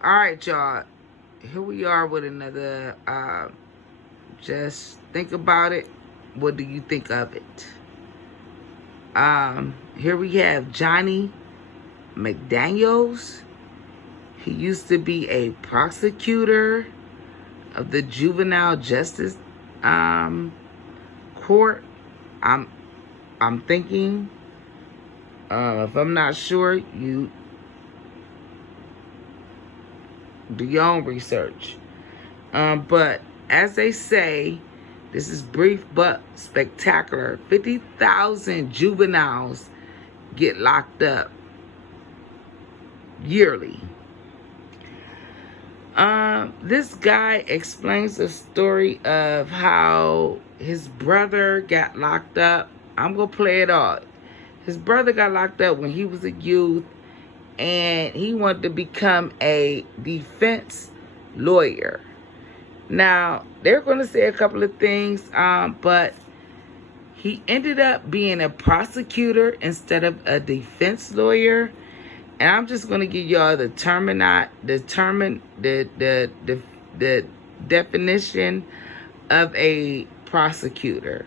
All right, y'all. Here we are with another. Just think about it. What do you think of it? Here we have Johnny McDaniels. He used to be a prosecutor of the Juvenile Justice Court. I'm thinking. If I'm not sure, you do your own research. But as they say, this is brief but spectacular. 50,000 juveniles get locked up yearly. This guy explains the story of how his brother got locked up. I'm going to play it all. His brother got locked up when he was a youth, and he wanted to become a defense lawyer. Now, they're going to say a couple of things, but he ended up being a prosecutor instead of a defense lawyer. And I'm just going to give y'all the definition of a prosecutor.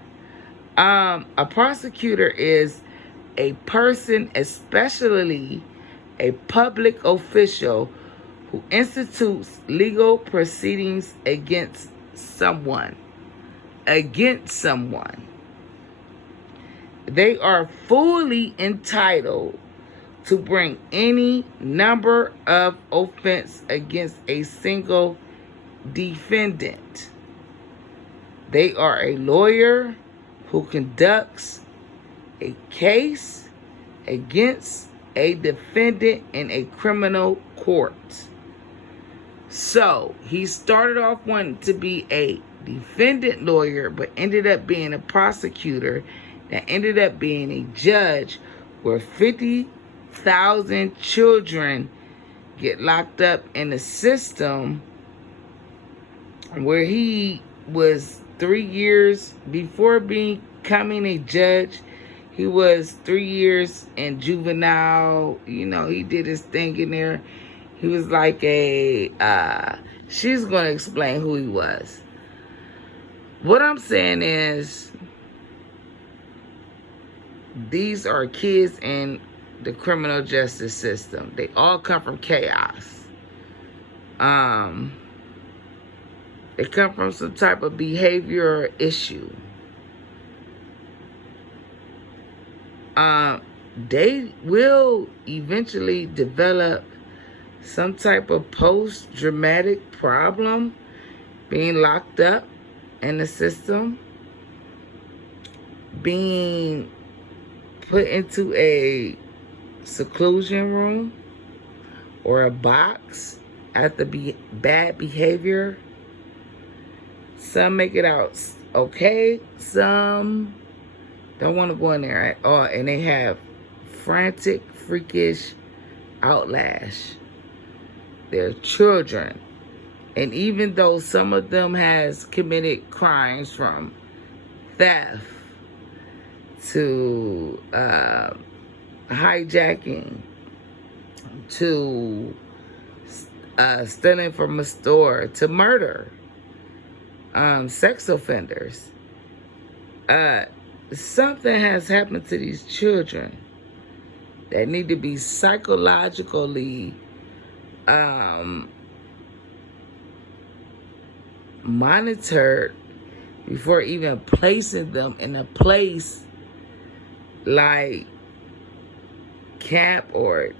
A prosecutor is a person, especially a public official, who institutes legal proceedings against someone. They are fully entitled to bring any number of offense against a single defendant. They are a lawyer who conducts a case against a defendant in a criminal court. So he started off wanting to be a defendant lawyer, but ended up being a prosecutor that ended up being a judge, where 50,000 children get locked up in the system, where he was 3 years before becoming a judge. He was 3 years in juvenile. He did his thing in there. He was like she's going to explain who he was. What I'm saying is, these are kids in the criminal justice system. They all come from chaos. They come from some type of behavior issue. They will eventually develop some type of post-traumatic problem, being locked up in the system, being put into a seclusion room or a box after bad behavior. Some make it out okay, some don't want to go in there at all, and they have frantic, freakish outlash. They're children. And even though some of them has committed crimes, from theft to hijacking to stealing from a store to murder, sex offenders, something has happened to these children that need to be psychologically monitored before even placing them in a place like camp, or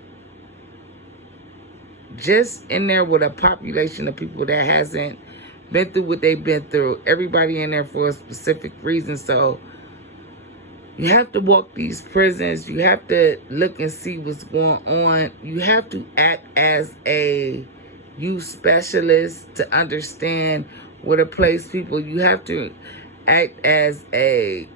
just in there with a population of people that hasn't been through what they've been through. Everybody in there for a specific reason. So you have to walk these prisons. You have to look and see what's going on. You have to act as a youth specialist to understand where to place people. You have to act as a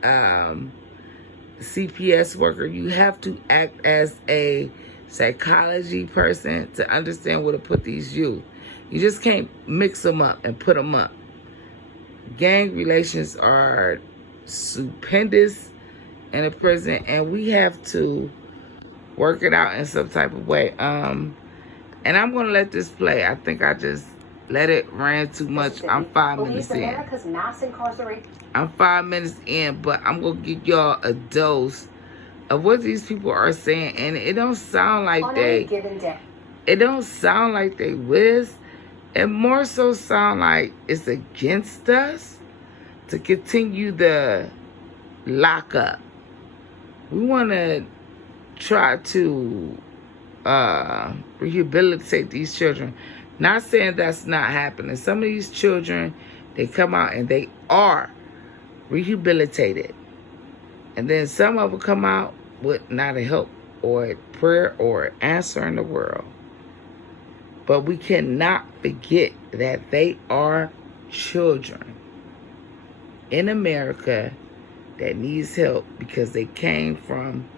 CPS worker. You have to act as a psychology person to understand where to put these youth. You just can't mix them up and put them up. Gang relations are stupendous in a prison, and we have to work it out in some type of way. And I'm going to let this play. I think I just let it ran too much. I'm 5 minutes in. America's mass incarceration. I'm 5 minutes in, but I'm going to give y'all a dose of what these people are saying. And it don't sound like On any given day. It don't sound like they with us. It more so sound like it's against us to continue the lockup. We want to try to rehabilitate these children. Not saying that's not happening. Some of these children, they come out and they are rehabilitated. And then some of them come out with not a help or a prayer or an answer in the world. But we cannot forget that they are children in America that needs help because they came from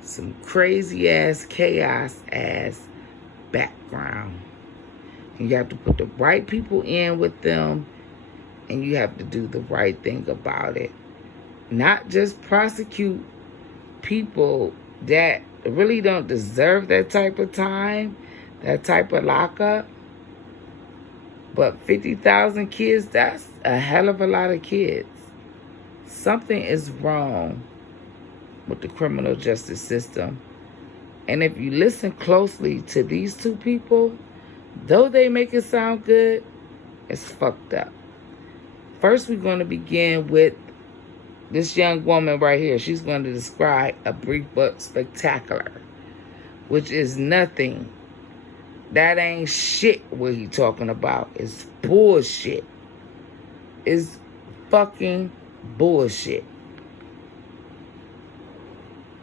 some crazy ass chaos ass background. And you have to put the right people in with them, and you have to do the right thing about it. Not just prosecute people that really don't deserve that type of time, that type of lockup. But 50,000 kids, that's a hell of a lot of kids. Something is wrong with the criminal justice system. And if you listen closely to these two people, though they make it sound good, it's fucked up. First, we're going to begin with this young woman right here. She's going to describe a brief but spectacular, which is nothing. That ain't shit what he talking about. It's bullshit. It's fucking bullshit.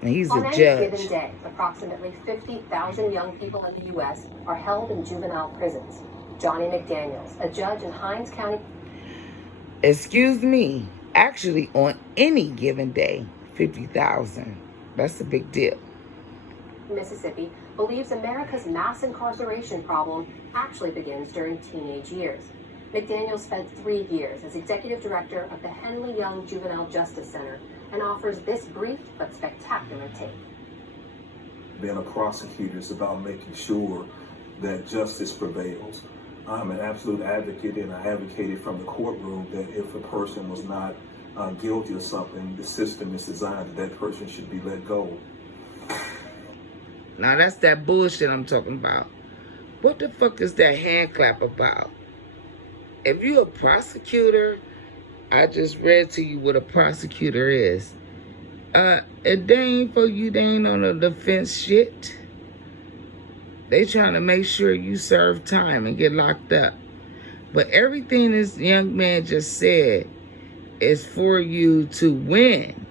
And he's a judge. On any given day, approximately 50,000 young people in the U.S. are held in juvenile prisons. Johnny McDaniels, a judge in Hinds County. Excuse me. Actually, on any given day, 50,000. That's a big deal. Mississippi believes America's mass incarceration problem actually begins during teenage years. McDaniel spent 3 years as executive director of the Henley Young Juvenile Justice Center and offers this brief but spectacular take. Being a prosecutor is about making sure that justice prevails. I'm an absolute advocate, and I advocated from the courtroom that if a person was not guilty of something, the system is designed that person should be let go. Now that's that bullshit I'm talking about. What the fuck is that hand clap about? If you a prosecutor, I just read to you what a prosecutor is. It ain't for you, they ain't on the defense shit. They trying to make sure you serve time and get locked up. But everything this young man just said is for you to win.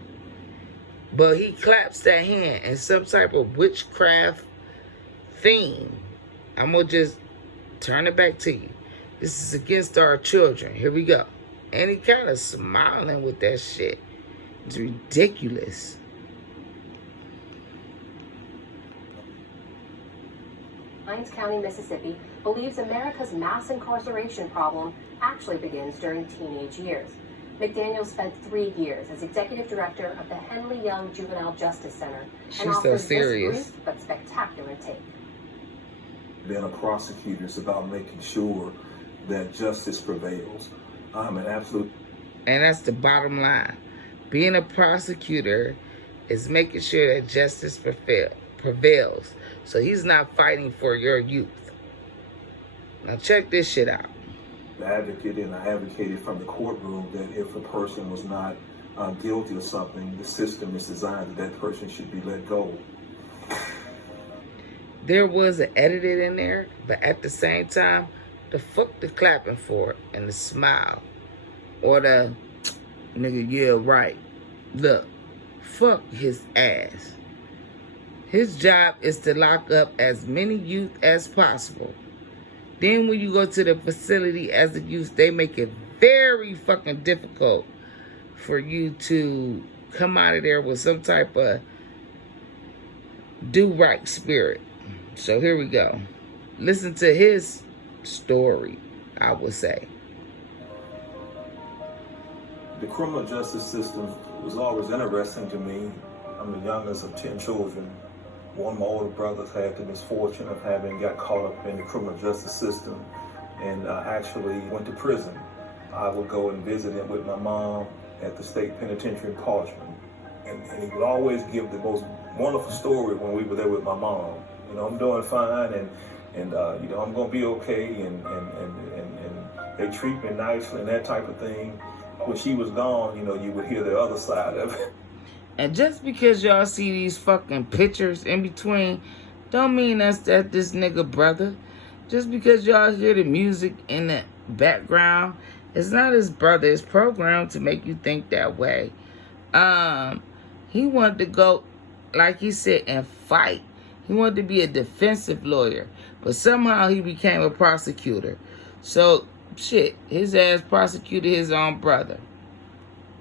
But he claps that hand in some type of witchcraft theme. I'm going to just turn it back to you. This is against our children. Here we go. And he kind of smiling with that shit. It's ridiculous. Hinds County, Mississippi believes America's mass incarceration problem actually begins during teenage years. McDaniel spent 3 years as executive director of the Henley Young Juvenile Justice Center and offers this brief but spectacular take. Being a prosecutor is about making sure that justice prevails. I'm an absolute... And that's the bottom line. Being a prosecutor is making sure that justice prevails. So he's not fighting for your youth. Now check this shit out. Advocate, and I advocated from the courtroom that if a person was not guilty of something, the system is designed that person should be let go. There was an edited in there, but at the same time, the fuck the clapping for and the smile. Or the nigga, yeah, right. Look, fuck his ass. His job is to lock up as many youth as possible. Then when you go to the facility as a youth, they make it very fucking difficult for you to come out of there with some type of do-right spirit. So here we go. Listen to his story, I would say. The criminal justice system was always interesting to me. I'm the youngest of 10 children. One of my older brothers had the misfortune of having got caught up in the criminal justice system and actually went to prison. I would go and visit him with my mom at the state penitentiary in Parchman. And he would always give the most wonderful story when we were there with my mom. You know, I'm doing fine and you know, I'm gonna be okay and they treat me nicely and that type of thing. When she was gone, you know, you would hear the other side of it. And just because y'all see these fucking pictures in between, don't mean that's this nigga brother. Just because y'all hear the music in the background, it's not his brother. It's programmed to make you think that way. He wanted to go, like he said, and fight. He wanted to be a defensive lawyer. But somehow he became a prosecutor. So, shit, his ass prosecuted his own brother.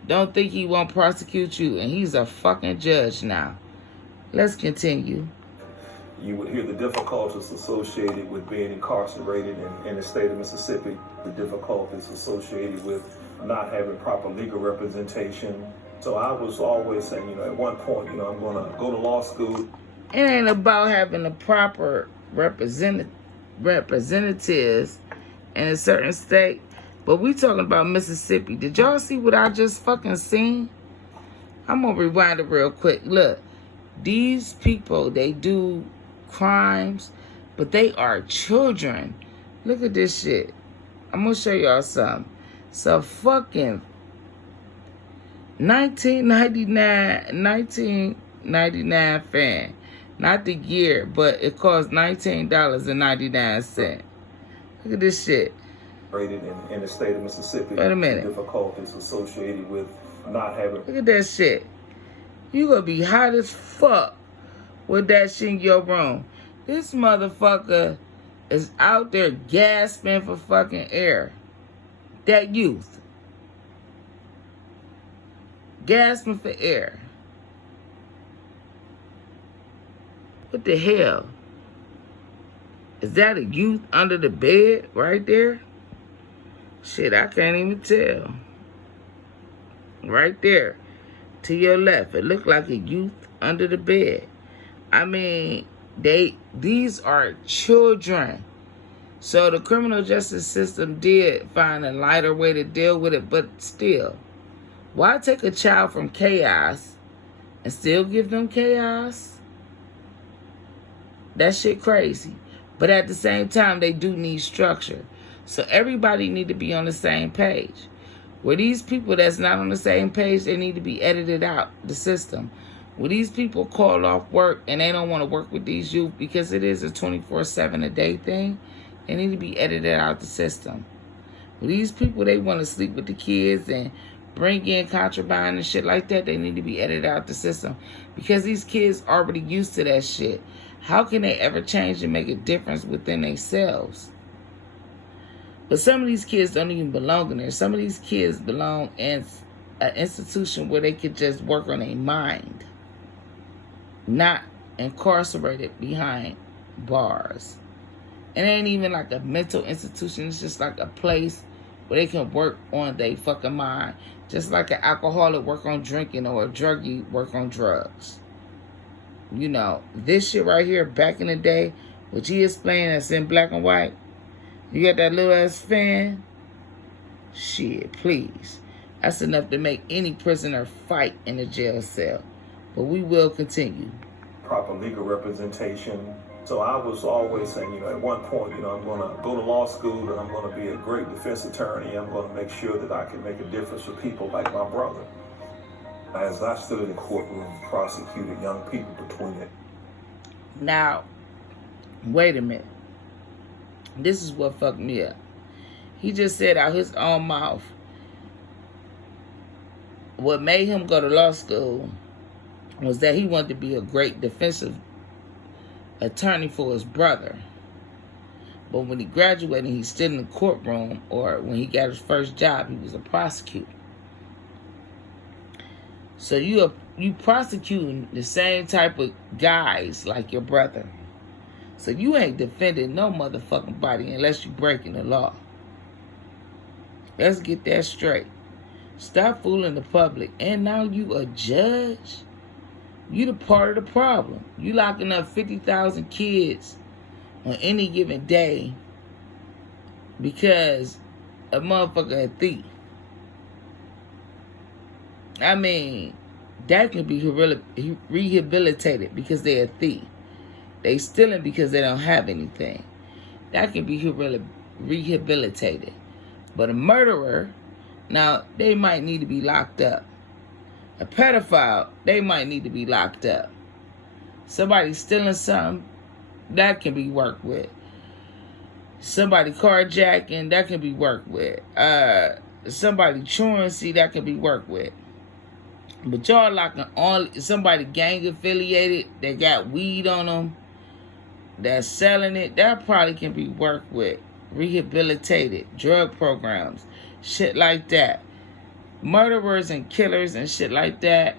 Don't think he won't prosecute you. And he's a fucking judge now. Let's continue. You would hear the difficulties associated with being incarcerated in the state of Mississippi, the difficulties associated with not having proper legal representation. So I was always saying, you know, at one point, you know, I'm going to go to law school. It ain't about having the proper representatives in a certain state, but we talking about Mississippi. Did y'all see what I just fucking seen? I'm going to rewind it real quick. Look, these people, they do crimes, but they are children. Look at this shit. I'm going to show y'all something. It's a fucking 1999 fan. Not the year, but it cost $19.99. Look at this shit. In the state of Mississippi. Wait a minute. Difficulties associated with not having. Look at that shit. You gonna be hot as fuck with that shit in your room. This motherfucker is out there gasping for fucking air. That youth. Gasping for air. What the hell? Is that a youth under the bed right there? Shit, I can't even tell. Right there. To your left. It looked like a youth under the bed. I mean, these are children. So the criminal justice system did find a lighter way to deal with it, but still. Why take a child from chaos and still give them chaos? That shit crazy. But at the same time, they do need structure. So everybody need to be on the same page. Where these people that's not on the same page, they need to be edited out, the system. Where these people call off work and they don't want to work with these youth because it is a 24/7 a day thing, they need to be edited out the system. Where these people, they want to sleep with the kids and bring in contraband and shit like that, they need to be edited out the system. Because these kids already used to that shit. How can they ever change and make a difference within themselves? But some of these kids don't even belong in there. Some of these kids belong in an institution where they could just work on their mind. Not incarcerated behind bars. It ain't even like a mental institution. It's just like a place where they can work on their fucking mind. Just like an alcoholic work on drinking or a druggie work on drugs. You know, this shit right here, back in the day, which he explained that's in black and white. You got that little ass fan? Shit, please. That's enough to make any prisoner fight in a jail cell. But we will continue. Proper legal representation. So I was always saying, you know, at one point, you know, I'm going to go to law school and I'm going to be a great defense attorney. I'm going to make sure that I can make a difference for people like my brother. As I stood in the courtroom, prosecuted young people between it. Now, wait a minute. This is what fucked me up. He just said out his own mouth what made him go to law school was that he wanted to be a great defensive attorney for his brother. But when he graduated, he stood in the courtroom, or when he got his first job, he was a prosecutor. So you prosecuting the same type of guys like your brother. So you ain't defending no motherfucking body unless you breaking the law. Let's get that straight. Stop fooling the public. And now you a judge? You the part of the problem. You locking up 50,000 kids on any given day because a motherfucker a thief. I mean, that can be rehabilitated because they're a thief. They stealing because they don't have anything. That can be rehabilitated. But a murderer, now, they might need to be locked up. A pedophile, they might need to be locked up. Somebody stealing something, that can be worked with. Somebody carjacking, that can be worked with. Somebody truancy, that can be worked with. But y'all locking on somebody gang affiliated, they got weed on them, that's selling it, that probably can be worked with. Rehabilitated, drug programs, shit like that. Murderers and killers and shit like that.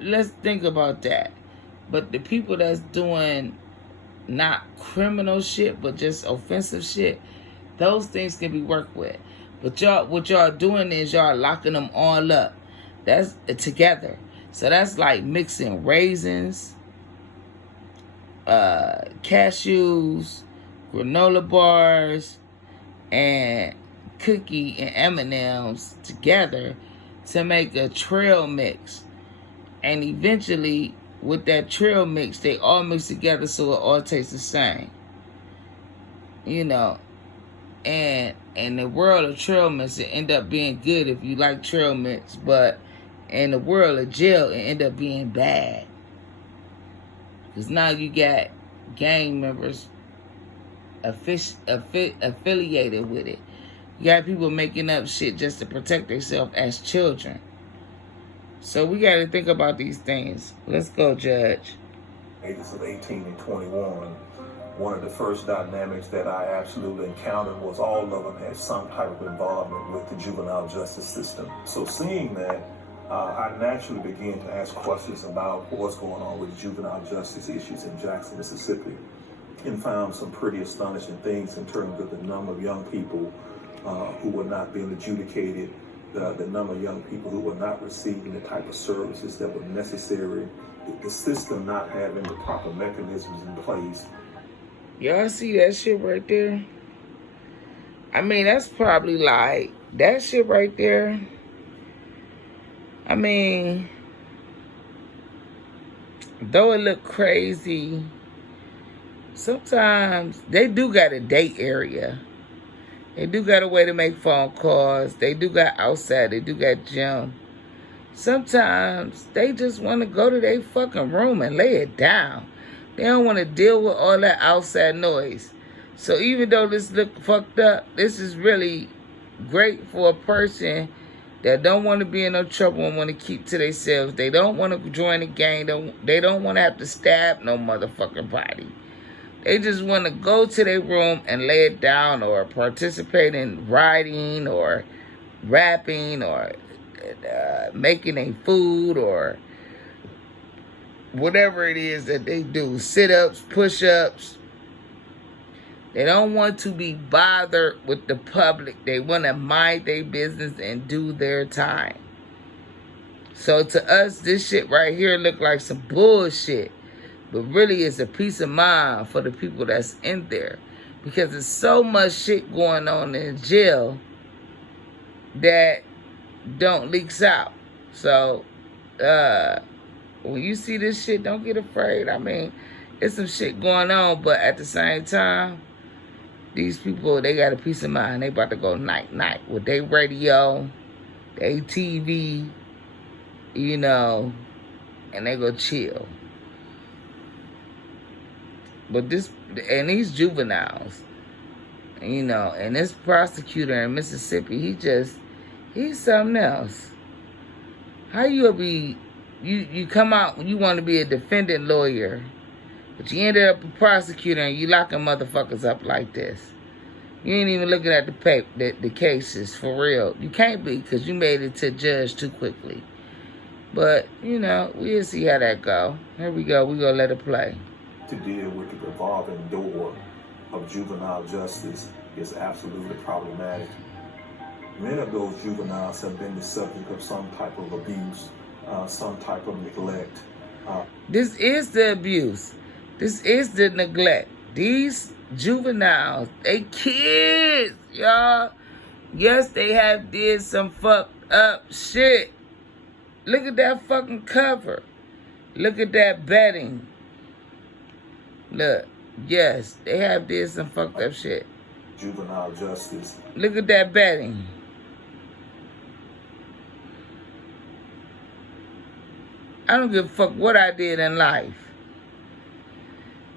Let's think about that. But the people that's doing not criminal shit, but just offensive shit, those things can be worked with. But what y'all doing is y'all locking them all up. That's together. So that's like mixing raisins, cashews, granola bars, and cookie and M&Ms together to make a trail mix. And eventually, with that trail mix, they all mix together so it all tastes the same. You know, and in the world of trail mix, it end up being good if you like trail mix, but in the world of jail, it end up being bad. Because now you got gang members affiliated with it. You got people making up shit just to protect themselves as children. So we got to think about these things. Let's go, Judge. Ages of 18 and 21, one of the first dynamics that I absolutely encountered was all of them had some type of involvement with the juvenile justice system. So seeing that, I naturally began to ask questions about what's going on with juvenile justice issues in Jackson, Mississippi, and found some pretty astonishing things in terms of the number of young people who were not being adjudicated, the number of young people who were not receiving the type of services that were necessary, the system not having the proper mechanisms in place. Y'all see that shit right there? I mean, that's probably like, that shit right there. I mean, though it look crazy, sometimes they do got a date area. They do got a way to make phone calls. They do got outside. They do got gym. Sometimes they just want to go to their fucking room and lay it down. They don't want to deal with all that outside noise. So even though this look fucked up, this is really great for a person that don't want to be in no trouble and want to keep to themselves. They don't want to join a gang. They don't want to have to stab no motherfucking body. They just want to go to their room and lay it down or participate in writing or rapping or making a food or whatever it is that they do. Sit-ups, push-ups. They don't want to be bothered with the public. They want to mind their business and do their time. So to us, this shit right here look like some bullshit. But really it's a peace of mind for the people that's in there. Because there's so much shit going on in jail that don't leaks out. So when you see this shit, don't get afraid. I mean, it's some shit going on, but at the same time, these people, they got a peace of mind. They about to go night-night with their radio, their TV, you know, and they go chill. But these juveniles, you know, and this prosecutor in Mississippi, he's something else. How you be, you come out, you want to be a defendant lawyer, but you ended up a prosecutor and you locking motherfuckers up like this. You ain't even looking at the cases for real. You can't be because you made it to judge too quickly. But, you know, we'll see how that go. Here we go. We're going to let it play. To deal with the revolving door of juvenile justice is absolutely problematic. Many of those juveniles have been the subject of some type of abuse, some type of neglect. This is the abuse. This is the neglect. These juveniles, they kids, y'all. Yes, they have did some fucked up shit. Look at that fucking cover. Look at that bedding. Look, yes, they have did some fucked up shit. Juvenile justice. Look at that bedding. I don't give a fuck what I did in life.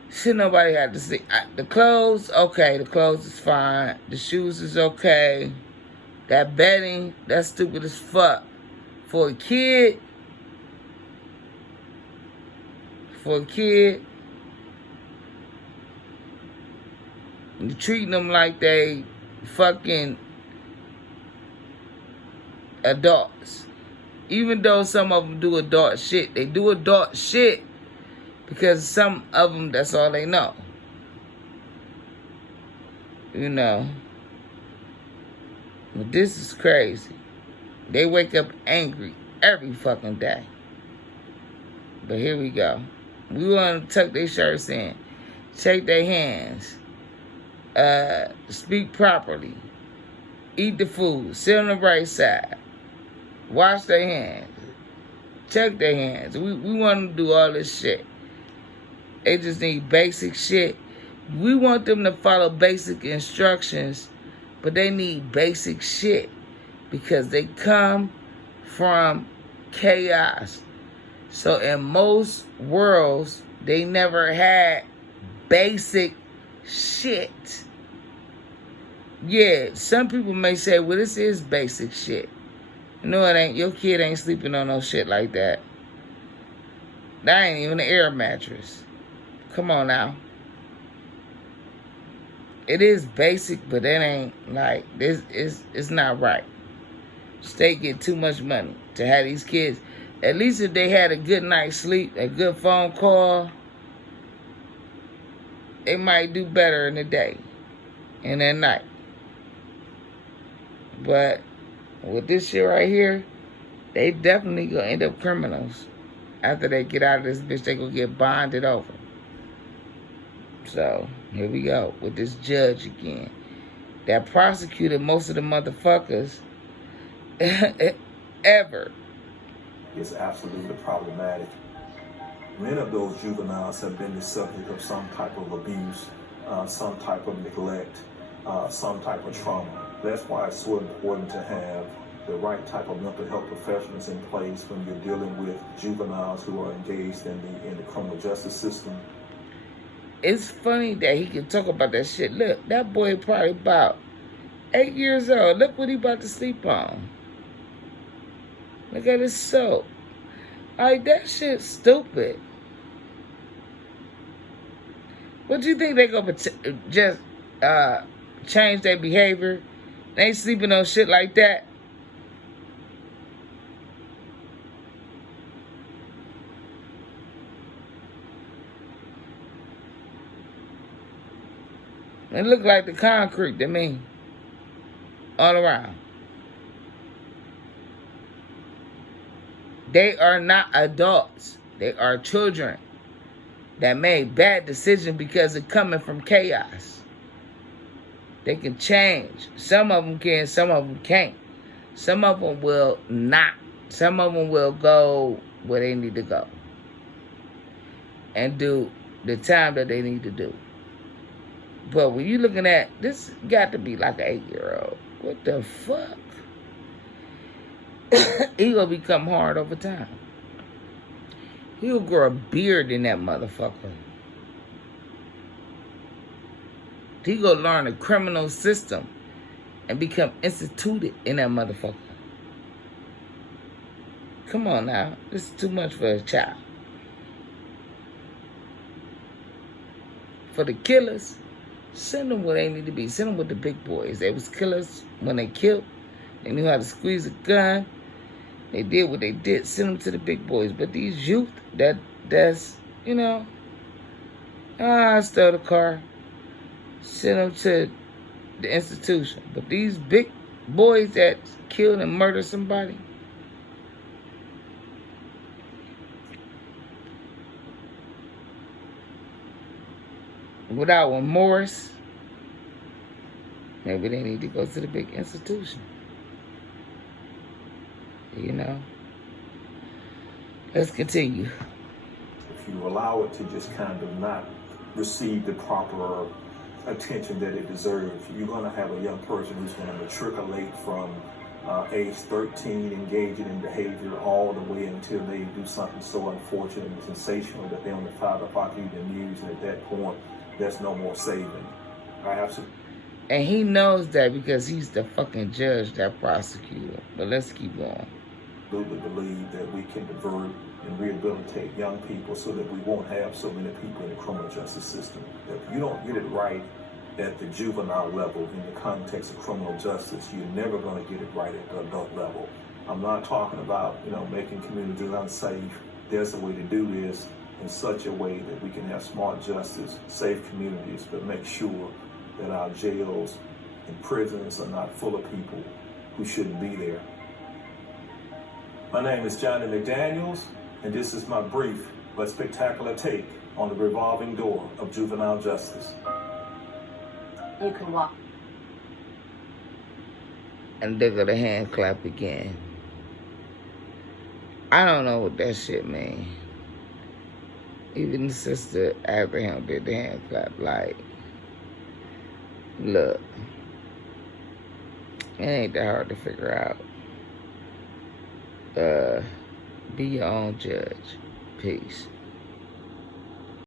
Shit, nobody had to see. The clothes, okay, the clothes is fine. The shoes is okay. That bedding, that's stupid as fuck. For a kid, you treating them like they fucking adults. Even though some of them do adult shit, they do adult shit because some of them, that's all they know. You know. But this is crazy. They wake up angry every fucking day. But here we go. We want to tuck their shirts in, shake their hands, speak properly, eat the food, sit on the right side, wash their hands, check their hands. We want them to do all this shit. They just need basic shit. We want them to follow basic instructions, but they need basic shit because they come from chaos. So in most worlds, they never had basic shit. Yeah, some people may say, well, this is basic shit. No, it ain't. Your kid ain't sleeping on no shit like that. That ain't even an air mattress. Come on now. It is basic, but it ain't like this. It's not right. State get too much money to have these kids. At least if they had a good night's sleep, a good phone call, they might do better in the day and at night. But with this shit right here, they definitely gonna end up criminals. After they get out of this bitch, they gonna get bonded over. So, here we go with this judge again. That prosecuted most of the motherfuckers ever. Is absolutely problematic. Many of those juveniles have been the subject of some type of abuse, some type of neglect, some type of trauma. That's why it's so important to have the right type of mental health professionals in place when you're dealing with juveniles who are engaged in the criminal justice system. It's funny that he can talk about that shit. Look, that boy probably about 8 years old. Look what he about to sleep on. Look at his soap. Like, that shit's stupid. What do you think they gonna just change their behavior? They ain't sleeping on shit like that. It look like the concrete to me. All around. They are not adults. They are children that made bad decisions because it's coming from chaos. They can change. Some of them can, some of them can't. Some of them will not. Some of them will go where they need to go and do the time that they need to do. But when you looking at, this got to be like an 8-year-old. What the fuck? He gonna become hard over time. He'll grow a beard in that motherfucker. He gonna learn the criminal system and become instituted in that motherfucker. Come on now. This is too much for a child. For the killers, send them where they need to be. Send them with the big boys. They was killers when they killed. They knew how to squeeze a gun. They did what they did. Send them to the big boys. But these youth, that's, you know, stole the car. Send them to the institution. But these big boys that killed and murdered somebody. Without remorse, maybe they need to go to the big institution. You know? Let's continue. If you allow it to just kind of not receive the proper attention that it deserves, you're going to have a young person who's going to matriculate from age 13, engaging in behavior all the way until they do something so unfortunate and sensational that they're on the 5 o'clock evening news, and at that point, there's no more saving. I absolutely. And he knows that because he's the fucking judge, that prosecutor. But let's keep going. Believe that we can divert and rehabilitate young people so that we won't have so many people in the criminal justice system. If you don't get it right at the juvenile level in the context of criminal justice, you're never going to get it right at the adult level. I'm not talking about, making communities unsafe. There's a way to do this in such a way that we can have smart justice, safe communities, but make sure that our jails and prisons are not full of people who shouldn't be there. My name is Johnny McDaniels, and this is my brief but spectacular take on the revolving door of juvenile justice. You can walk. And they're gonna hand clap again. I don't know what that shit mean. Even Sister Abraham did the hand clap. Like, look, it ain't that hard to figure out. Be your own judge. Peace.